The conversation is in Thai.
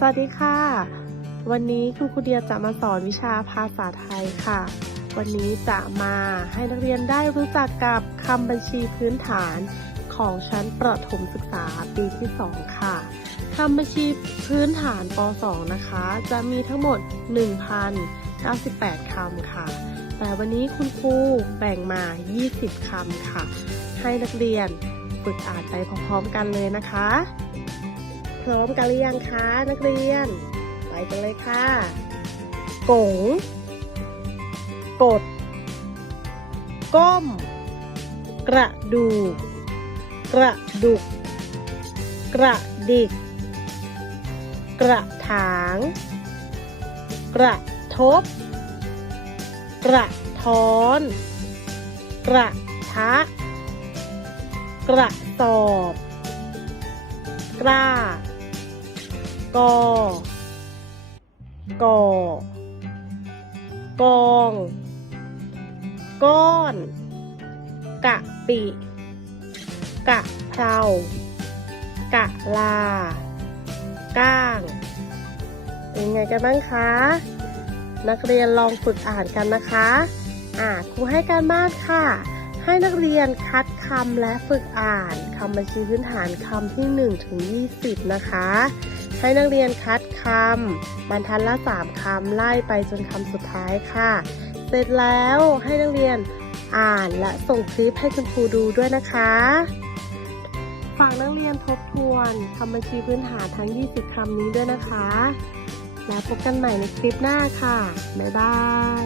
สวัสดีค่ะ วันนี้คุณครูเดียจะมาสอนวิชาภาษาไทยค่ะ วันนี้จะมาให้นักเรียนได้รู้จักกับคำบัญชีพื้นฐานของชั้นประถมศึกษาปีที่ 2 ค่ะคำบัญชีพื้นฐานป .2 นะคะ จะมีทั้งหมด 1,098 คำค่ะ แต่วันนี้คุณครูแบ่งมา 20 คำค่ะ ให้นักเรียนฝึกอ่านไปพร้อมๆกันเลยนะคะ พร้อมกันหรือยังคะนักเรียน ไปกันเลยค่ะกงกด ก้ม กระดูก กระดุก กระดิก กระถาง กระทบ กระท้อน กระทะ กระสอบ กล้า กอก่อกอง ก้อน กะปิ กะเพรากะลา ก้าง เป็นไงกันบ้างคะ นักเรียนลองฝึกอ่านกันนะคะ อ่าครูให้การบ้านค่ะ ให้นักเรียนคัดคำและฝึกอ่านคำบัญชีพื้นฐานคำที่ 1 ถึง 20 นะคะ ให้นักเรียนคัดคำบรรทัดละ 3คำไล่ไปจนคำสุดท้ายค่ะ เสร็จแล้วให้นักเรียนอ่านและส่งคลิปให้คุณครูดูด้วยนะคะฝากนักเรียนทบทวนคำบัญชีพื้นฐานทั้ง 20 คำนี้ด้วยนะคะ แล้วพบกันใหม่ในคลิปหน้าค่ะ บ๊ายบาย